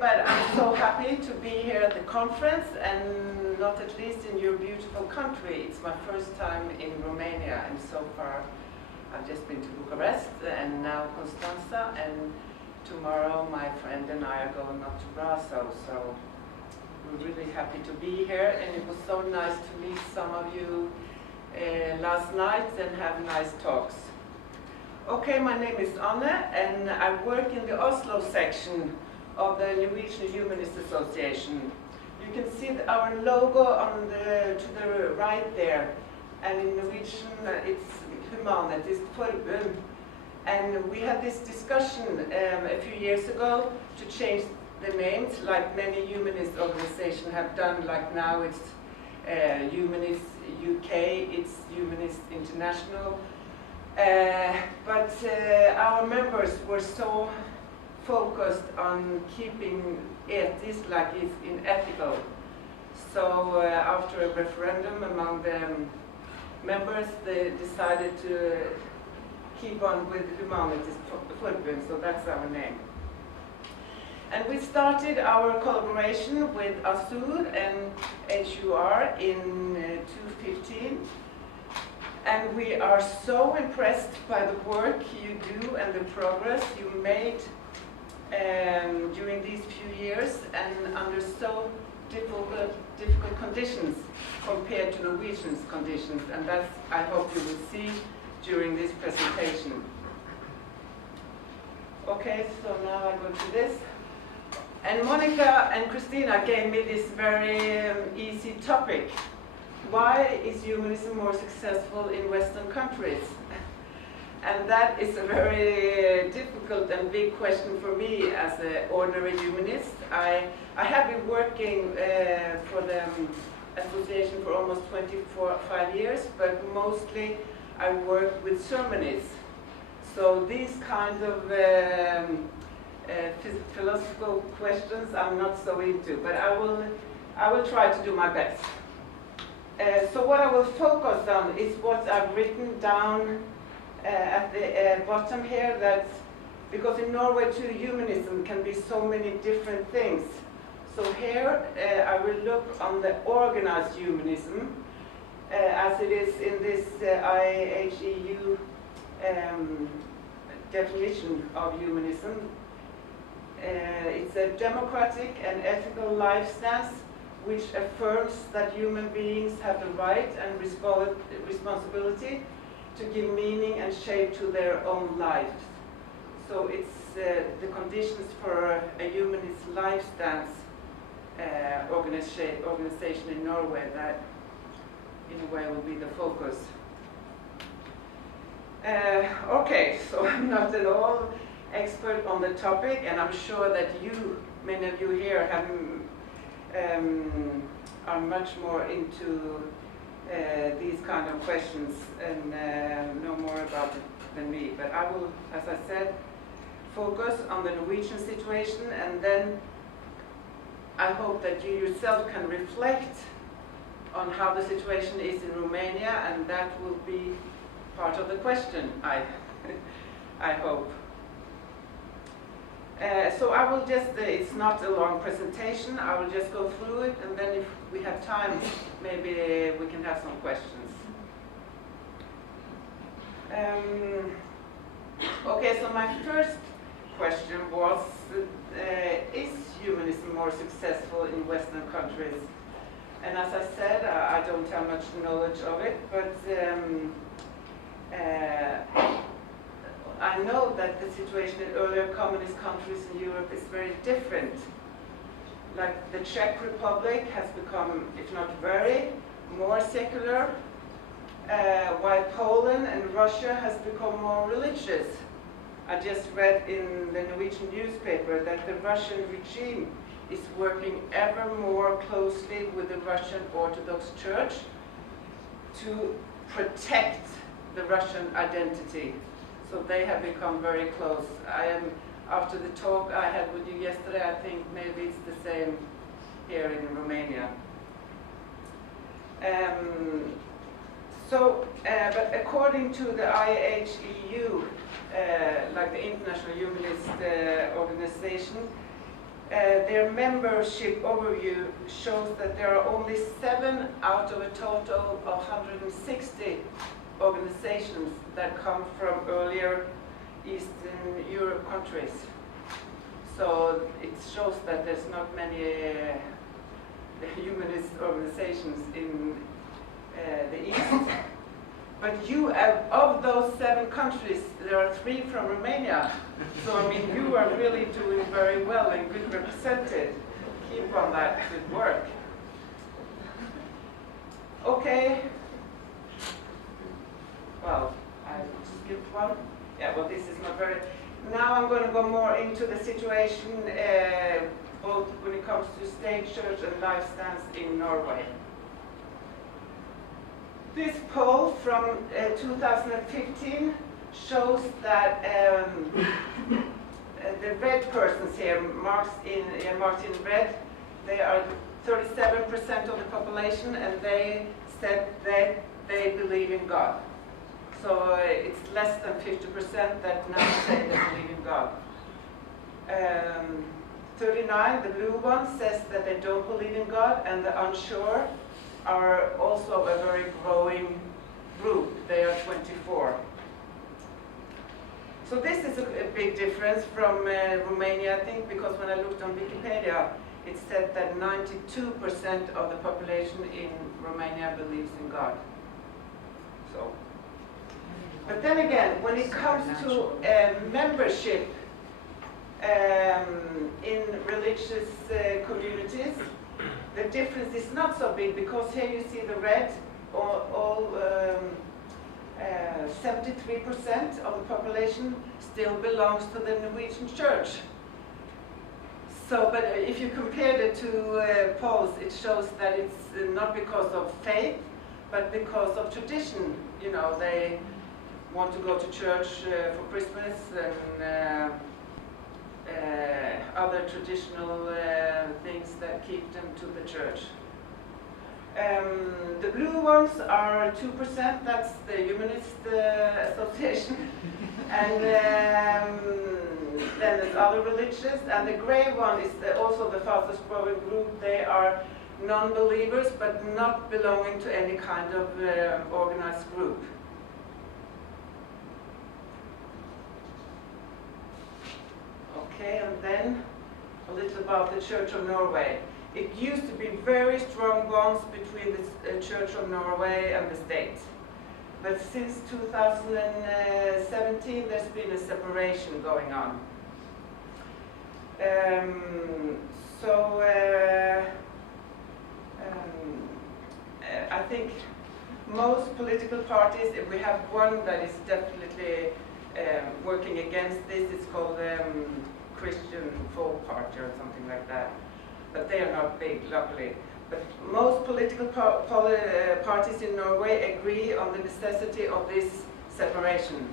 but I'm so happy to be here at the conference, and not at least in your beautiful country. It's my first time in Romania, and so far I've just been to Bucharest and now Constanța, and tomorrow my friend and I are going up to Brasov, so we're really happy to be here, and it was so nice to meet some of you last night and have nice talks. Okay, my name is Anne, and I work in the Oslo section of the Norwegian Humanist Association. You can see our logo on to the right there, and in Norwegian it's Human-Etisk Forbund. And we had this discussion a few years ago to change the names, like many humanist organizations have done. Like now it's Humanist UK, it's Humanist International. But our members were so focused on keeping etisk, like it's unethical. So after a referendum among the members, they decided to keep on with Human-Etisk Forbund, so that's our name. And we started our collaboration with ASUR and HUR in 2015. And we are so impressed by the work you do and the progress you made during these few years, and under so difficult conditions compared to Norwegian's conditions. And that's, I hope you will see during this presentation. Okay, so now I go to this. And Monica and Christina gave me this very easy topic. Why is humanism more successful in Western countries? And that is a very difficult and big question for me as an ordinary humanist. I have been working for the association for almost 25 years, but mostly I work with sermonists. So these kind of philosophical questions I'm not so into, but I will try to do my best. So what I will focus on is what I've written down at the bottom here, that because in Norway too, humanism can be so many different things. So here I will look on the organized humanism as it is in this IHEU definition of humanism. It's a democratic and ethical life stance which affirms that human beings have the right and responsibility to give meaning and shape to their own lives. So it's the conditions for a humanist life stance organization in Norway that in a way will be the focus. Okay, so I'm not at all expert on the topic, and I'm sure that many of you here are much more into these kind of questions and know more about it than me. But I will, as I said, focus on the Norwegian situation, and then I hope that you yourself can reflect on how the situation is in Romania, and that will be part of the question, I hope. So I will just, it's not a long presentation, I will just go through it, and then if we have time, maybe we can have some questions. Okay, so my first question was, is humanism more successful in Western countries? And as I said, I don't have much knowledge of it, but I know that the situation in earlier communist countries in Europe is very different. Like the Czech Republic has become, if not very, more secular, while Poland and Russia has become more religious. I just read in the Norwegian newspaper that the Russian regime is working ever more closely with the Russian Orthodox Church to protect the Russian identity. So they have become very close. After the talk I had with you yesterday, I think maybe it's the same here in Romania. But according to the IHEU, like the International Humanist Organization, their membership overview shows that there are only 7 out of a total of 160 organizations that come from earlier Eastern Europe countries. So it shows that there's not many humanist organizations in the East. But you, of those 7 countries, there are 3 from Romania. So, I mean, you are really doing very well and good represented. Keep on that good work. Okay. Well, I skipped one. Yeah, well, this is not very... Now I'm going to go more into the situation, both when it comes to state church and life stance in Norway. This poll from 2015 shows that the red persons here, marked in red, they are 37% of the population, and they said that they believe in God. So it's less than 50% that now say they believe in God. 39, the blue one, says that they don't believe in God, and the unsure are also a very growing group. They are 24. So this is a big difference from Romania, I think, because when I looked on Wikipedia, it said that 92% of the population in Romania believes in God. So, but then again, when it comes to membership in religious communities, the difference is not so big, because here you see the red, 73% of the population still belongs to the Norwegian church. So, but if you compare the two polls, it shows that it's not because of faith, but because of tradition. You know, they want to go to church for Christmas and other traditional things that keep them to the church. The blue ones are 2%, that's the Human-Etisk Association. And then there's other religions. And the gray one is also the fastest growing group. They are non-believers, but not belonging to any kind of organized group. Okay, and then a little about the Church of Norway. It used to be very strong bonds between the Church of Norway and the state. But since 2017, there's been a separation going on. I think most political parties, if we have one that is definitely working against this, it's called Christian Folk Party or something like that. But they are not big, luckily. But most political parties in Norway agree on the necessity of this separation.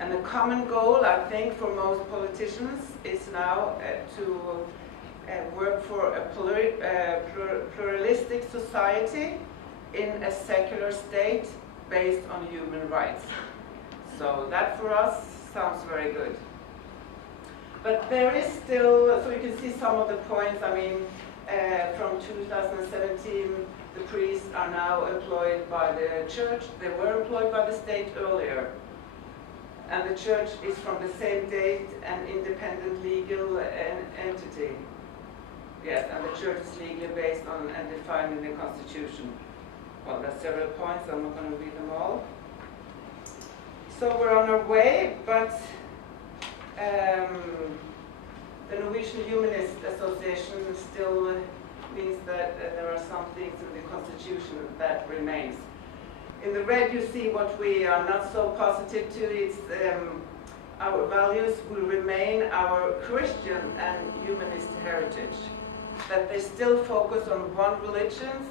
And the common goal, I think, for most politicians is now to work for a pluralistic society in a secular state based on human rights. So that for us sounds very good. But there is still, so you can see some of the points. I mean, from 2017, the priests are now employed by the church. They were employed by the state earlier. And the church is from the same date an independent legal entity. Yes, and the church is legally based on and defined in the Constitution. Well, there's several points. I'm not going to read them all. So we're on our way, but the Norwegian Humanist Association still means that there are some things in the Constitution that remains. In the red you see what we are not so positive to. It's our values will remain our Christian and humanist heritage. That they still focus on one religion,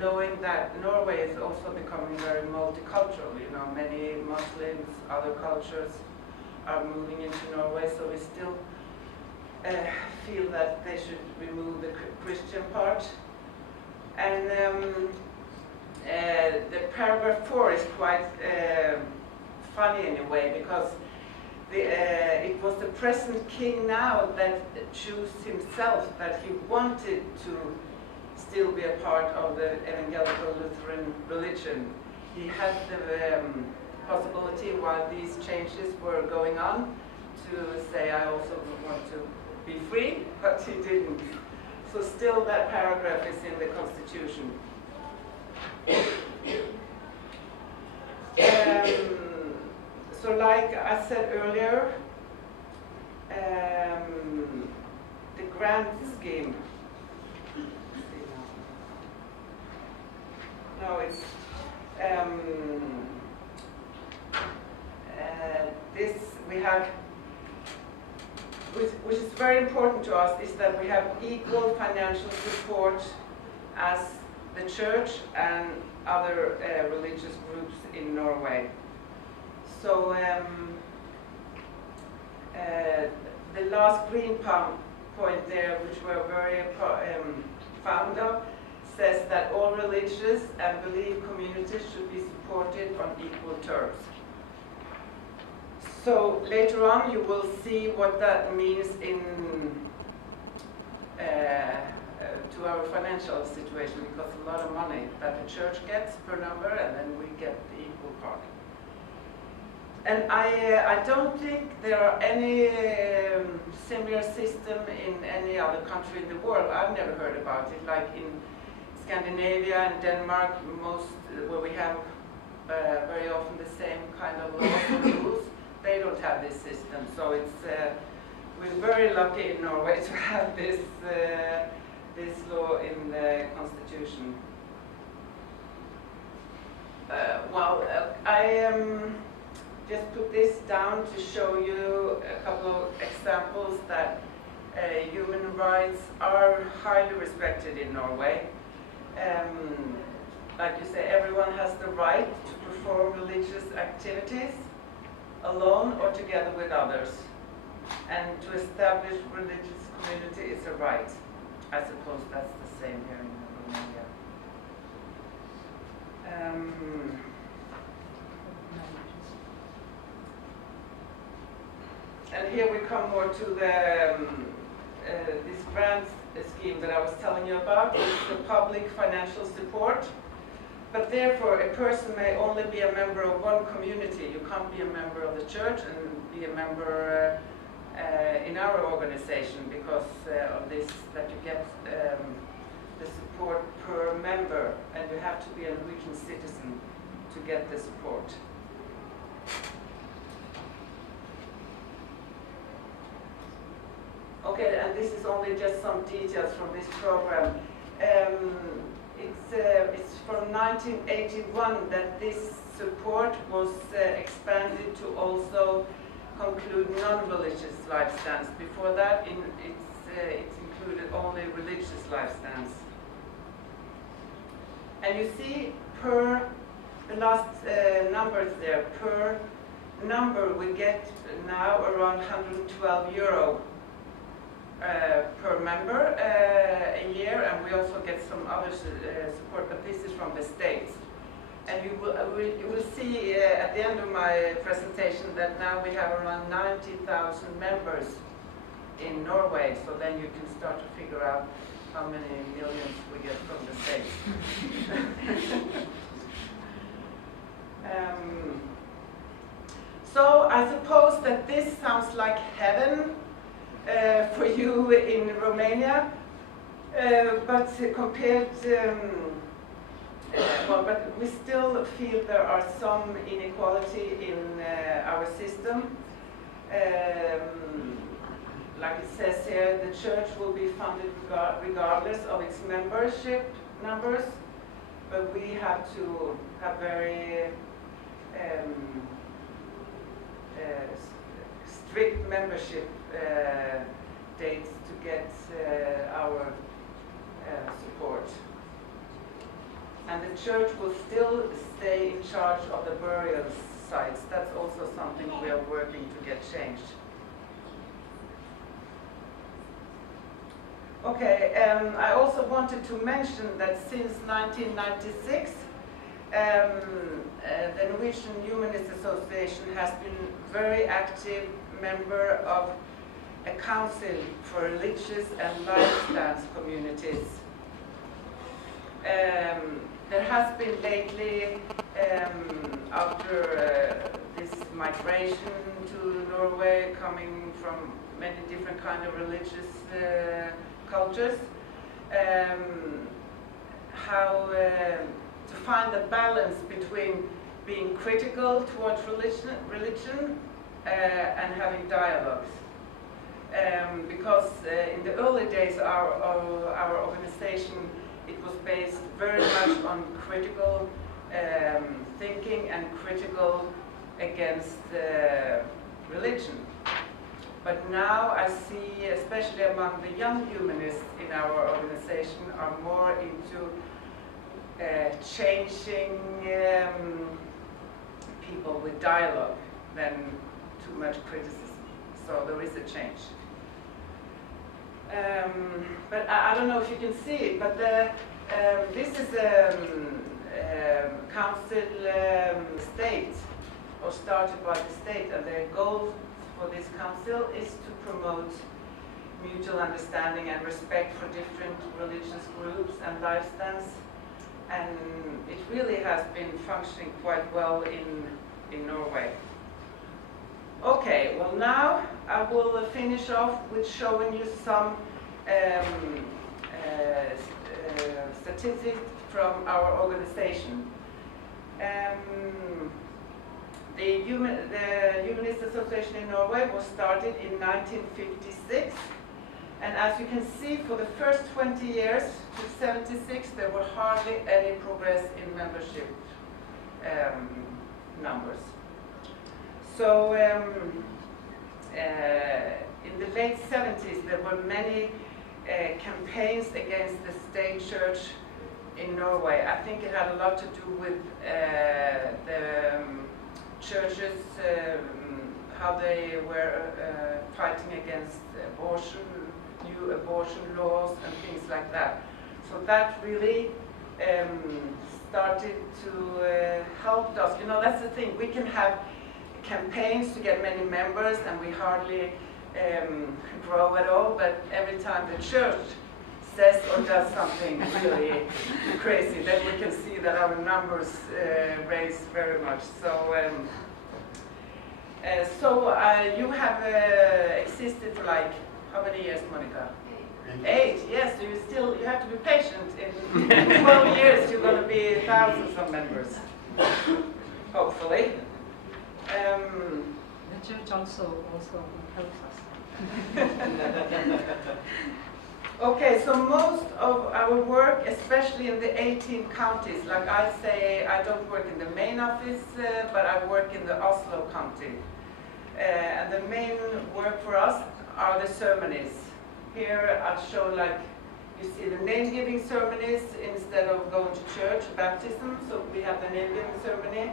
knowing that Norway is also becoming very multicultural. You know, many Muslims, other cultures are moving into Norway, so we still feel that they should remove the Christian part. And the paragraph 4 is quite funny in a way, because it was the present king now that chose himself that he wanted to still be a part of the evangelical Lutheran religion. He had the possibility while these changes were going on to say, I also want to be free, but he didn't. So still that paragraph is in the Constitution. So like I said earlier, the grant scheme. No, it's this we have, which is very important to us, is that we have equal financial support as the church and other religious groups in Norway. So the last green point there, which we're very fond of, says that all religious and belief communities should be supported on equal terms. So later on you will see what that means in to our financial situation, because a lot of money that the church gets per number, and then we get the equal part. And I don't think there are any similar system in any other country in the world. I've never heard about it. Like in Scandinavia and Denmark, where we have very often the same kind of laws and rules, they don't have this system. So it's we're very lucky in Norway to have this this law in the Constitution. I just put this down to show you a couple of examples that human rights are highly respected in Norway. Like you say, everyone has the right to perform religious activities alone or together with others. And to establish religious community is a right. I suppose that's the same here in Romania. And here we come more to the this grant scheme that I was telling you about. It's the public financial support. But therefore, a person may only be a member of one community. You can't be a member of the church and be a member in our organization because of this, that you get the support per member, and you have to be a Norwegian citizen to get the support. Okay, and this is only just some details from this program. It's from 1981 that this support was expanded to also conclude non-religious life stands. Before that, it's included only religious life stands. And you see, per the last numbers there, per number we get now around €112 per member a year, and we also get some other support, but this is from the States. And you will see at the end of my presentation that now we have around 90,000 members in Norway, so then you can start to figure out how many millions we get from the States. So I suppose that this sounds like heaven for you in Romania, but compared but we still feel there are some inequality in our system. Like it says here, the church will be funded regardless of its membership numbers, but we have to have very strict membership dates to get our support. And the church will still stay in charge of the burial sites. That's also something we are working to get changed. Okay, I also wanted to mention that since 1996, The Norwegian Human-Etisk Association has been very active member of a council for religious and lifestyle communities. There has been lately, after this migration to Norway, coming from many different kind of religious cultures, how to find the balance between being critical towards religion and having dialogues. Because in the early days our organization, it was based very much on critical thinking and critical against religion. But now I see, especially among the young humanists in our organization, are more into changing people with dialogue than too much criticism. So there is a change. But I don't know if you can see it, but this is a council state, or started by the state, and their goal for this council is to promote mutual understanding and respect for different religious groups and lifestyles, and it really has been functioning quite well in Norway. Okay, well now I will finish off with showing you some statistics from our organization. The Humanist Association in Norway was started in 1956, and as you can see, for the first 20 years to 76, there were hardly any progress in membership numbers. So in the late 70s, there were many campaigns against the state church in Norway. I think it had a lot to do with the churches, how they were fighting against abortion, new abortion laws and things like that. So that really started to help us. You know, that's the thing, we can have campaigns to get many members and we hardly grow at all, but every time the church says or does something really crazy, then we can see that our numbers raise very much. So, you have existed for like, how many years, Monica? 8, yes, so you have to be patient. In 12 years you're going to be thousands of members, hopefully. The church also helps us. Okay, so most of our work, especially in the 18 counties, like I say, I don't work in the main office, but I work in the Oslo county. And the main work for us are the ceremonies. Here I'll show, like, you see the name-giving ceremonies instead of going to church, baptism, so we have the name-giving ceremony.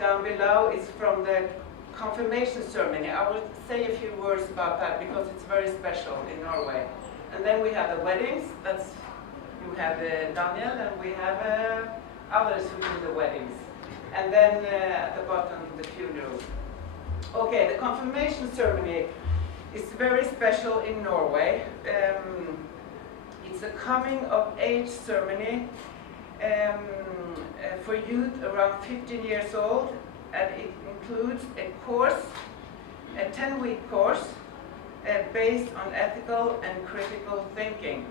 Down below is from the confirmation ceremony. I will say a few words about that because it's very special in Norway. And then we have the weddings. That's, you have Daniel, and we have others who do the weddings. And then at the bottom, the funeral. Okay, the confirmation ceremony is very special in Norway. It's a coming of age ceremony for youth around 15 years old, and it includes a course, a 10-week course, based on ethical and critical thinking.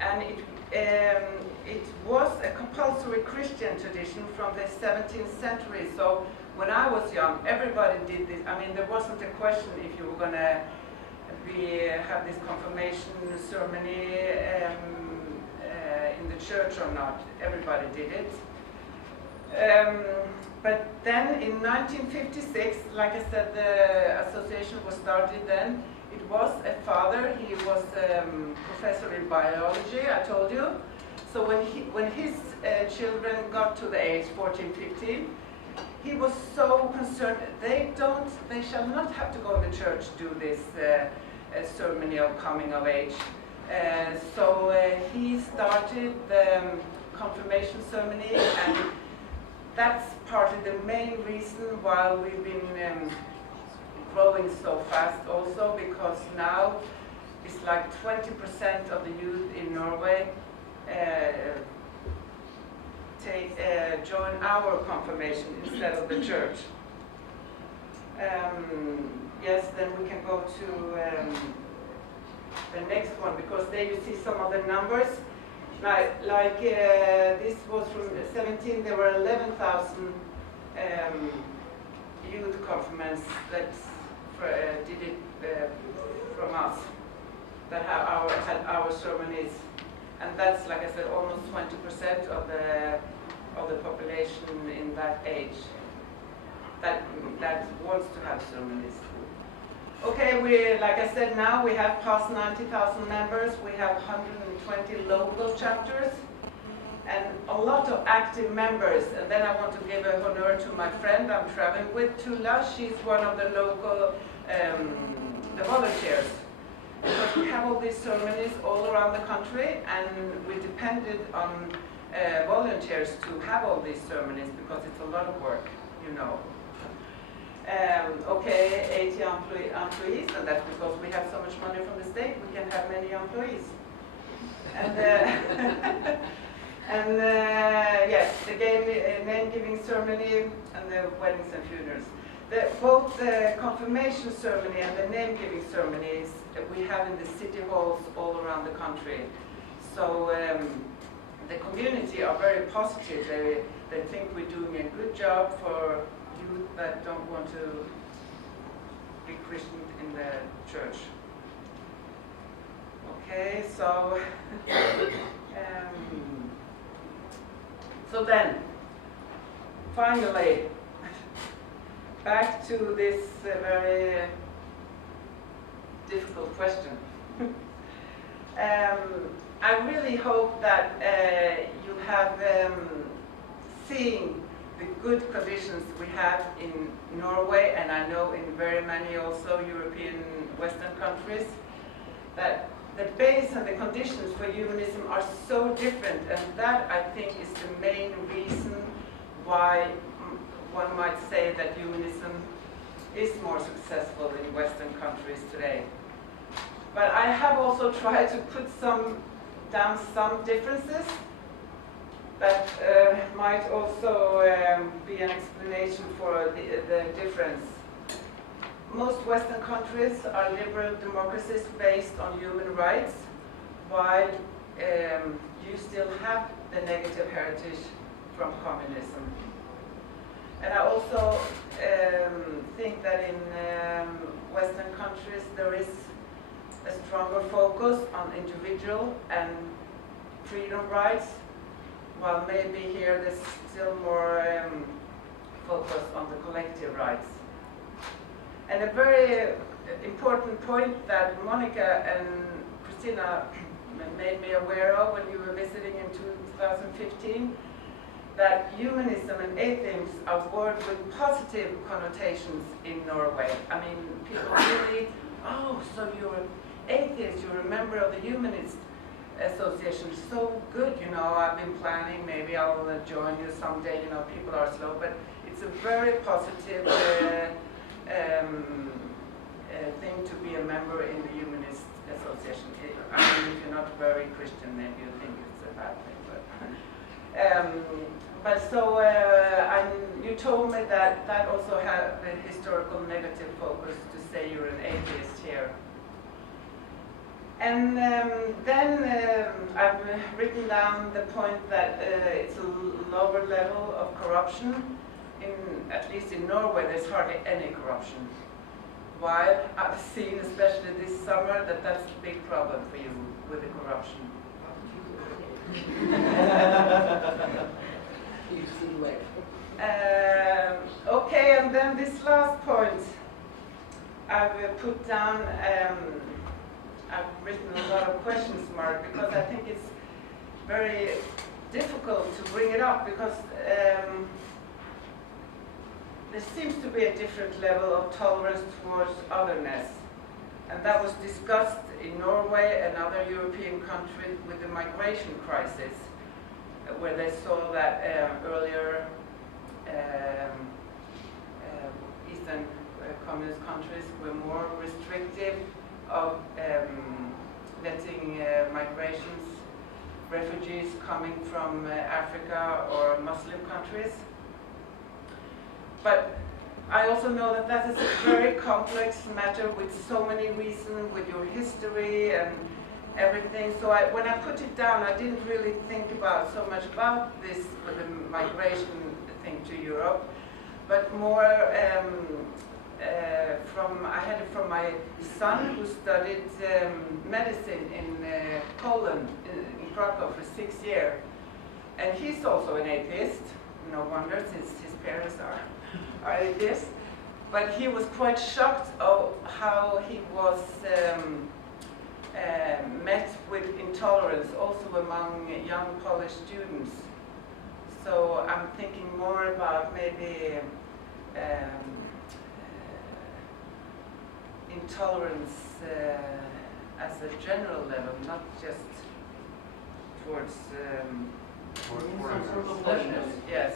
And it was a compulsory Christian tradition from the 17th century. So when I was young, everybody did this. I mean, there wasn't a question if you were going to have this confirmation ceremony in the church or not. Everybody did it. But then in 1956, like I said, the association was started then. It was a father. He was professor in biology, I told you. So when his children got to the age 14, 15, he was so concerned. They shall not have to go to church to do this ceremony of coming of age. So he started the confirmation ceremony, and that's partly the main reason why we've been growing so fast also, because now it's like 20% of the youth in Norway join our confirmation instead of the church. Yes, then we can go to the next one, because there you see some of the numbers. Like this was from 17, there were 11,000 youth confirmants that did it from us, that had our ceremonies. And that's, like I said, almost 20% of the population in that age that wants to have ceremonies. Okay, like I said, now we have past 90,000 members. We have 120 local chapters and a lot of active members. And then I want to give a honor to my friend I'm traveling with, Tula. She's one of the local the volunteers. Because we have all these ceremonies all around the country, and we depended on volunteers to have all these ceremonies because it's a lot of work, you know. Okay, 80 employees, and that's because we have so much money from the state, we can have many employees. And, yes, the name-giving ceremony and the weddings and funerals. Both the confirmation ceremony and the name-giving ceremonies we have in the city halls all around the country. So the community are very positive. They think we're doing a good job for youth that don't want to be christened in the church. Okay, so so then, finally, back to this very difficult question. I really hope that you have seen the good conditions we have in Norway, and I know in very many also European Western countries, that the base and the conditions for humanism are so different, and that I think is the main reason why one might say that humanism is more successful in Western countries today. But I have also tried to put down some differences that might also be an explanation for the difference. Most Western countries are liberal democracies based on human rights, while you still have the negative heritage from communism. And I also think that in Western countries there is a stronger focus on individual and freedom rights, while maybe here there's still more focus on the collective rights. And a very important point that Monica and Christina made me aware of when you were visiting in 2015, that humanism and atheism are words with positive connotations in Norway. I mean, people really, oh, so you're an atheist, you're a member of the Humanist Association, so good, you know, I've been planning, maybe I'll join you someday, you know, people are slow, but it's a very positive thing to be a member in the Humanist Association. I mean, if you're not very Christian, maybe you think it's a bad thing, but so you told me that that also had a historical negative focus to say you're an atheist here. And then I've written down the point that it's a lower level of corruption. At least in Norway, there's hardly any corruption. While I've seen, especially this summer, that that's a big problem for you with the corruption. Okay, and then this last point I've put down, I've written a lot of questions mark because I think it's very difficult to bring it up because there seems to be a different level of tolerance towards otherness. And that was discussed in Norway and other European countries with the migration crisis. where they saw that earlier Eastern communist countries were more restrictive of letting migrations, refugees coming from Africa or Muslim countries. But I also know that that is a very complex matter with so many reasons, with your history and everything. So when I put it down, I didn't really think so much about this with the migration thing to Europe, but more I had it from my son, who studied medicine in Poland, in Krakow for 6 years. And he's also an atheist, no wonder, since his parents are atheists. But he was quite shocked of how he was met with intolerance also among young Polish students. So I'm thinking more about maybe intolerance as a general level, not just towards foreigners. Yes.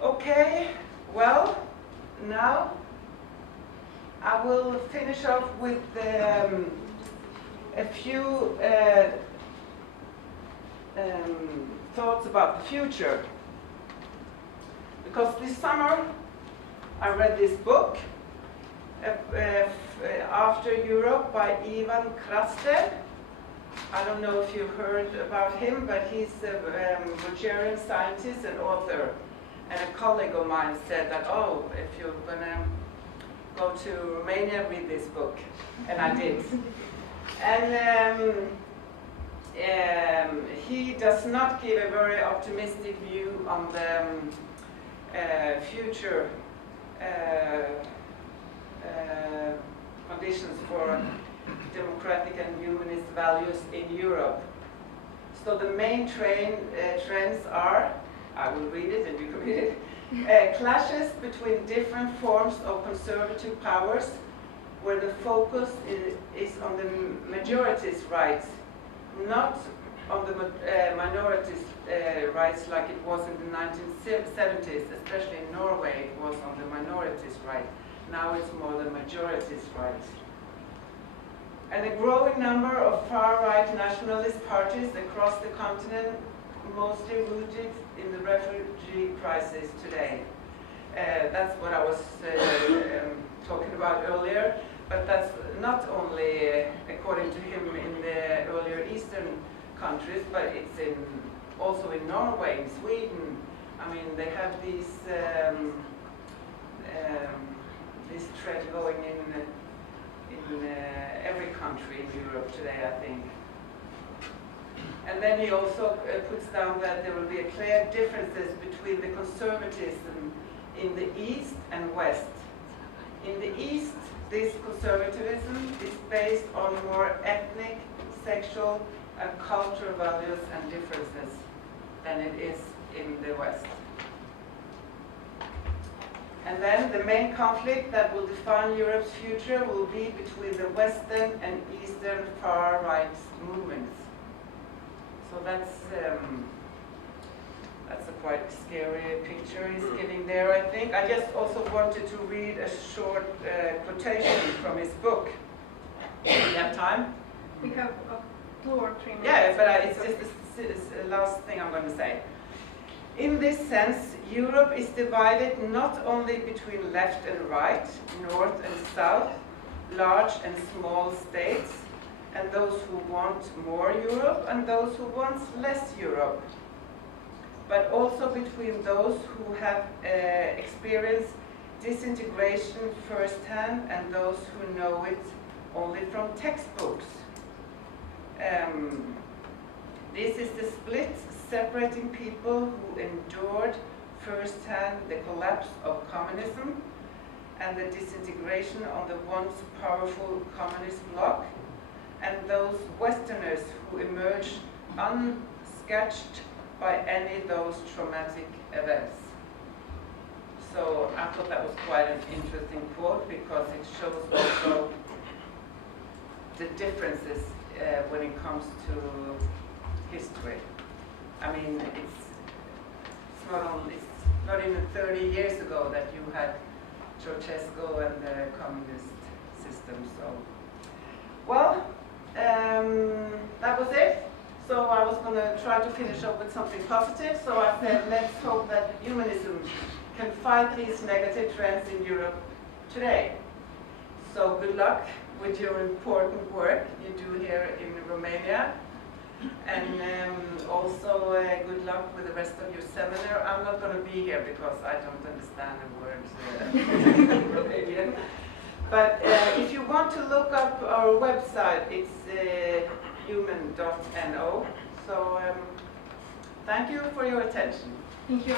Okay, well, now I will finish off with a few thoughts about the future. Because this summer I read this book, After Europe by Ivan Krastev. I don't know if you've heard about him, but he's a Bulgarian scientist and author. And a colleague of mine said that, oh, if you're going to go to Romania, read this book. And I did. And he does not give a very optimistic view on the future conditions for democratic and humanist values in Europe. So the main trends are, I will read it and you can read it, clashes between different forms of conservative powers where the focus is on the majorities' rights, not on the minorities' rights like it was in the 1970s, especially in Norway it was on the minorities' rights. Now it's more the majorities' rights. And a growing number of far-right nationalist parties across the continent, mostly rooted in the refugee crisis today. That's what I was talking about earlier, but that's not only, according to him, in the earlier Eastern countries, but it's also in Norway, in Sweden. I mean, they have this trend going in every country in Europe today, I think. And then he also puts down that there will be a clear differences between the conservatism in the East and West. In the East, this conservatism is based on more ethnic, sexual, and cultural values and differences than it is in the West. And then the main conflict that will define Europe's future will be between the Western and Eastern far-right movements. So that's a quite scary picture he's giving there, I think. I just also wanted to read a short quotation from his book. Do you have time? We have 2 or 3 minutes. Yeah, but it's just the last thing I'm going to say. In this sense, Europe is divided not only between left and right, north and south, large and small states, and those who want more Europe and those who want less Europe, but also between those who have experienced disintegration firsthand and those who know it only from textbooks. This is the split separating people who endured firsthand the collapse of communism and the disintegration of the once powerful communist bloc, and those Westerners who emerged unscathed by any of those traumatic events. So I thought that was quite an interesting quote because it shows also the differences when it comes to history. I mean, it's not even 30 years ago that you had Ceausescu and the communist system. So, well, that was it. So I was going to try to finish up with something positive. So I said, let's hope that humanism can fight these negative trends in Europe today. So good luck with your important work you do here in Romania. And also good luck with the rest of your seminar. I'm not going to be here because I don't understand the words Romanian. But if you want to look up our website, it's human.no. So thank you for your attention. Thank you.